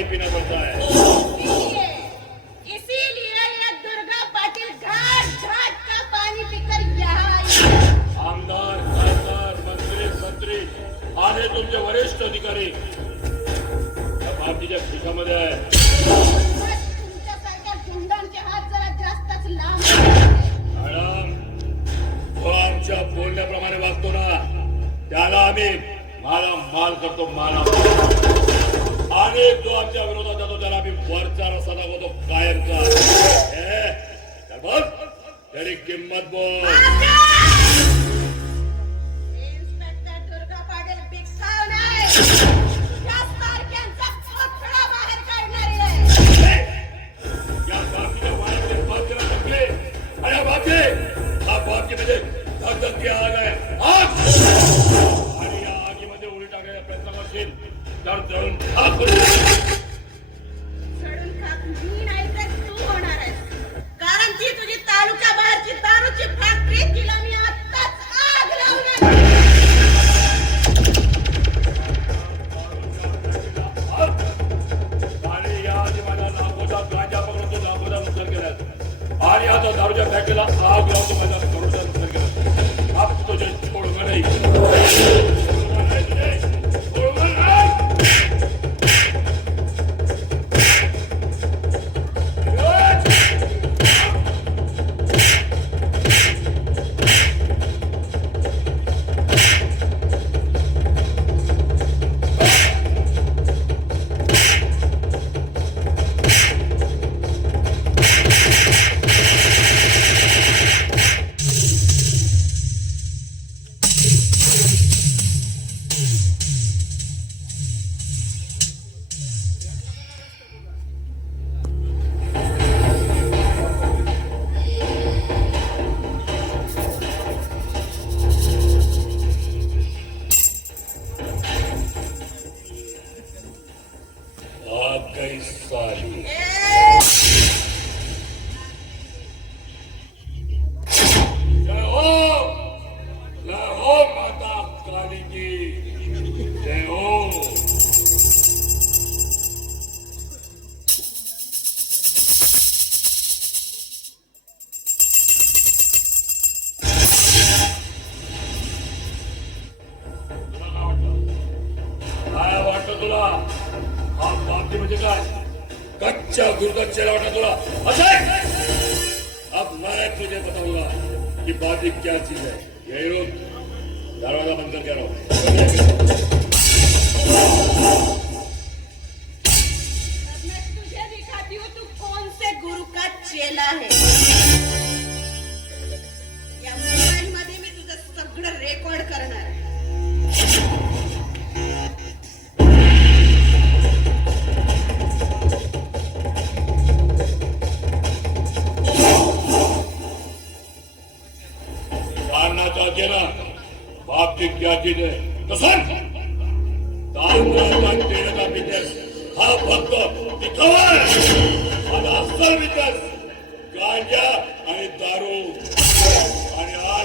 का पानी पड़ता है। इसीलिए ये दुर्गा पाटिल घाट घाट का पानी पीकर यहाँ आमदार खासदार मंत्री मंत्री आणि तुमचे वरिष्ठ अधिकारी। या बाबजीच्या खिशामध्ये आहे बोलण्याप्रमाणे वागतो ना. त्याला आम्ही माला माल करतो माला. आणि जो आमच्या विरोधात जातो त्याला आम्ही वरचा रस्ता दाखवतो कायमचा ए, तर बघ तरी किंमत बोल इन्स्पेक्टर दुर्गा पाटील अच्छा गुरकच्च्याला चेहरा उठा थोड़ा आहे? अब मैं तुझे बताऊंगा कि बाजी क्या चीज है यही रोज दरवाजा बंद कर रहा हूं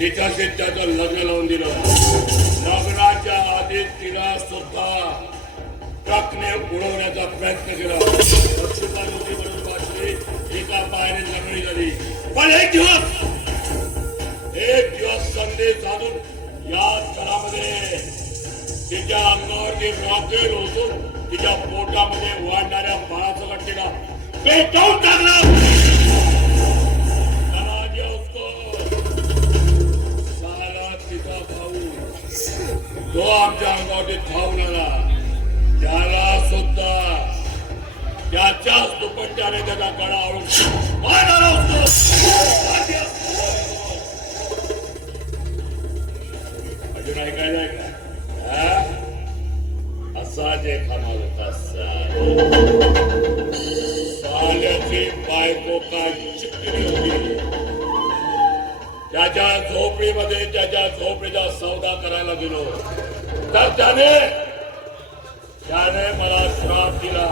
तिच्याशी त्याचं लग्न लावून दिलं. लग्नाच्या आधी तिला स्वतः ट्रकने उडवण्याचा प्रयत्न केला. लक्ष्मीबाई होती म्हणून वाचली एका पायाने लग्नी झाली. पण एक दिवस एक दिवस संधी साधून या स्थळामध्ये तिच्या अंगावरती रॉकेल होतून तिच्या पोटामध्ये वाढणाऱ्या बाळाचं तिला पेटवून टाकलं! बायको होती त्याच्या झोपडीमध्ये त्याच्या झोपडीचा सौदा करायला गेलो. तर त्याने त्याने मला श्राप दिला.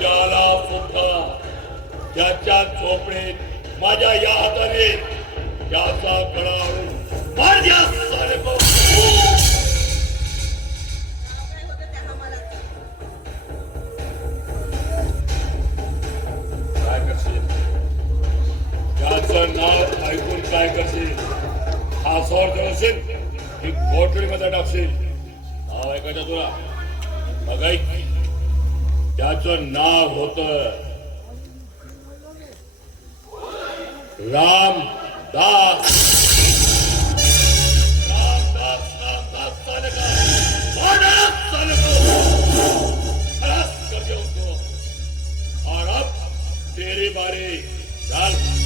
त्याला सुद्धा त्याच्या झोपडीत माझ्या या हाताने त्याचा गळा आणून माझ्या सालेको त्याचं नाव ऐकून काय करशील? हा हासावर ठेवशील की कोठडीमध्ये टाकशील? नाव ऐकायचं तुला. मग ऐक त्याचं नाव होत राम दास. रामदास रामदास चालेगा तेरी बारी. चल.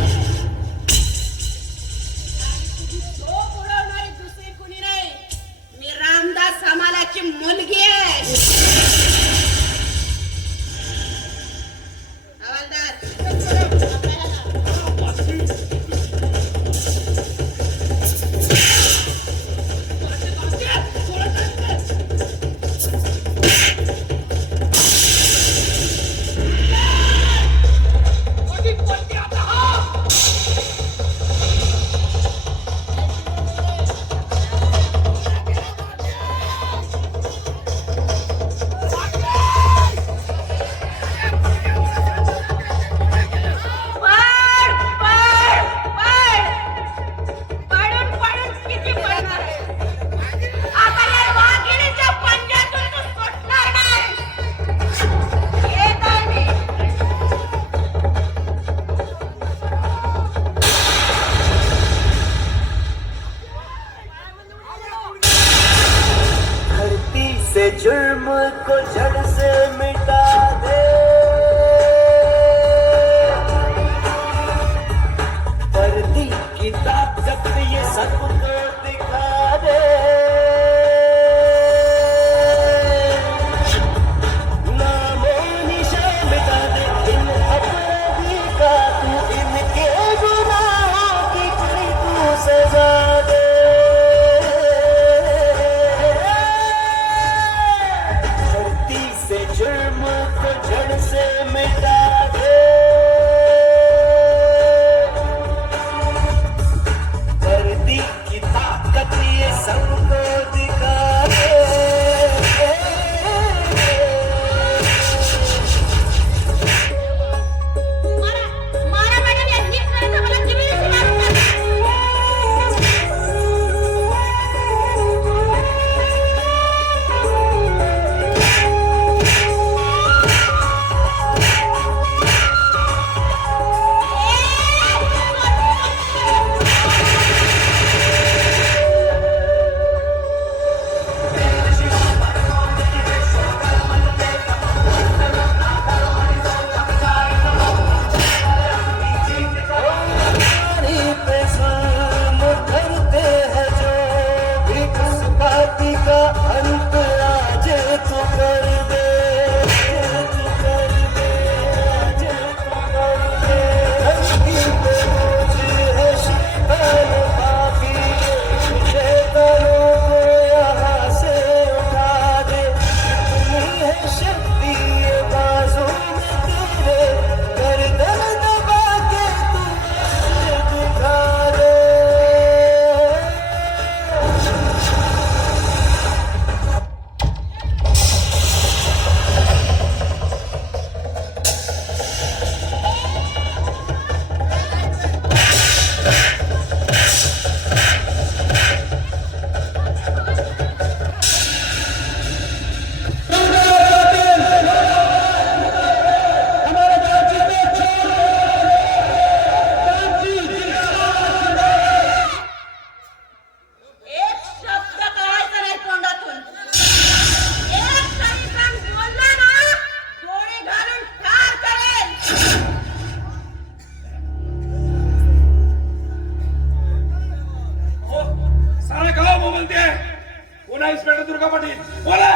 इन्स्पेक्टर दुर्गा पाटील बोला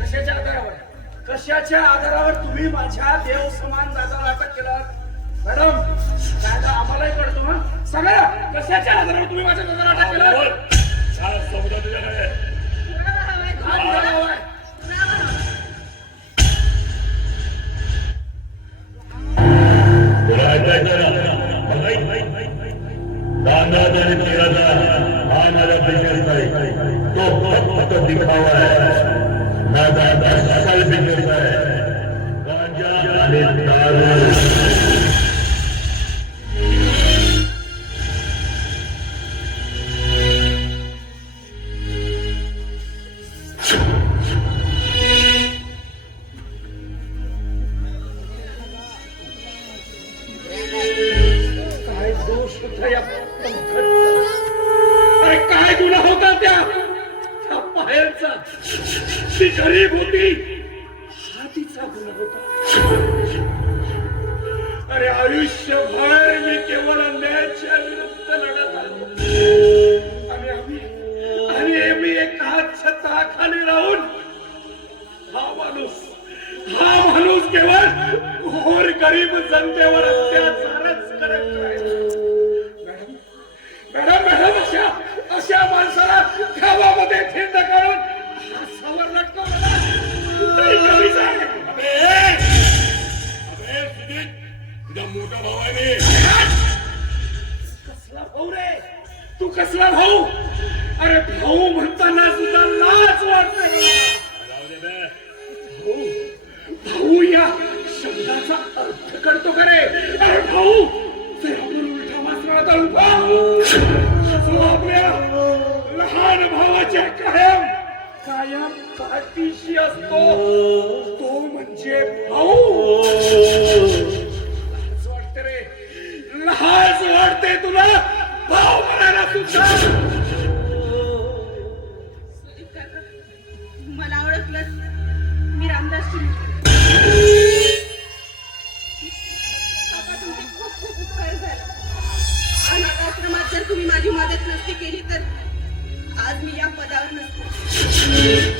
कशाच्या आधारावर? कशाच्या आधारावर तुम्ही माझ्या देव समान दादा अटक केला? मॅडम दादा आम्हालाही कळतो ना सांगा कशाच्या आधारावर तुम्ही माझ्या दादा अटक केला? Right. अरे काय गुन्हा होता त्या? पायांचा. ती गरीब होती. हा तिचा गुन्हा होता. अरे आयुष्यभर मी केवळ अन्यायाच्या विरुद्ध लढत आलो आणि आम्ही आणि मी एका छताखाली राहून हा माणूस हा माणूस केवळ घोर गरीब जनतेवर अत्याचारच करत आहे तुझा मोठा भाऊ आहे मी कसला भाऊ रे तू कसला भाऊ अरे भाऊ म्हणताना सुद्धा लाज वाटते भाऊ भाऊ या शब्दाचा अर्थ करतो का? रे अरे भाऊ ते आपण उलटा मात्र कायम पाठीशी असतो. तो म्हणजे भाऊ. लाज वाटते रे. लाज वाटते तुला. भाऊ म्हणायला सुद्धा. सुजित काका, मला ओळखलं मी रामदास शिंदे काका, तुमचे खूप खूप उपकार झाले. अनाथ आश्रमात जर तुम्ही माझी मदत नसती केली तर आज मी या पदावर नसते. Thank you.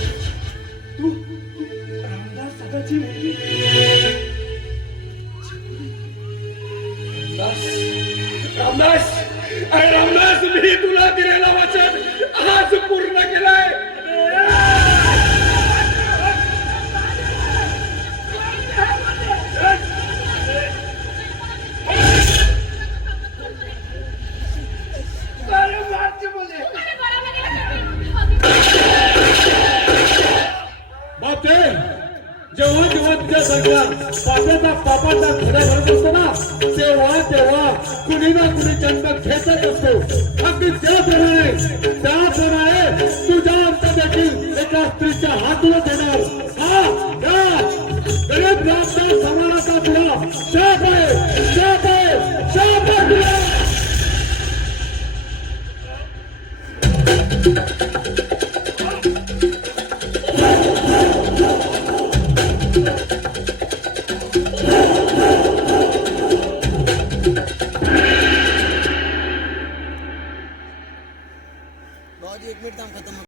আপনারা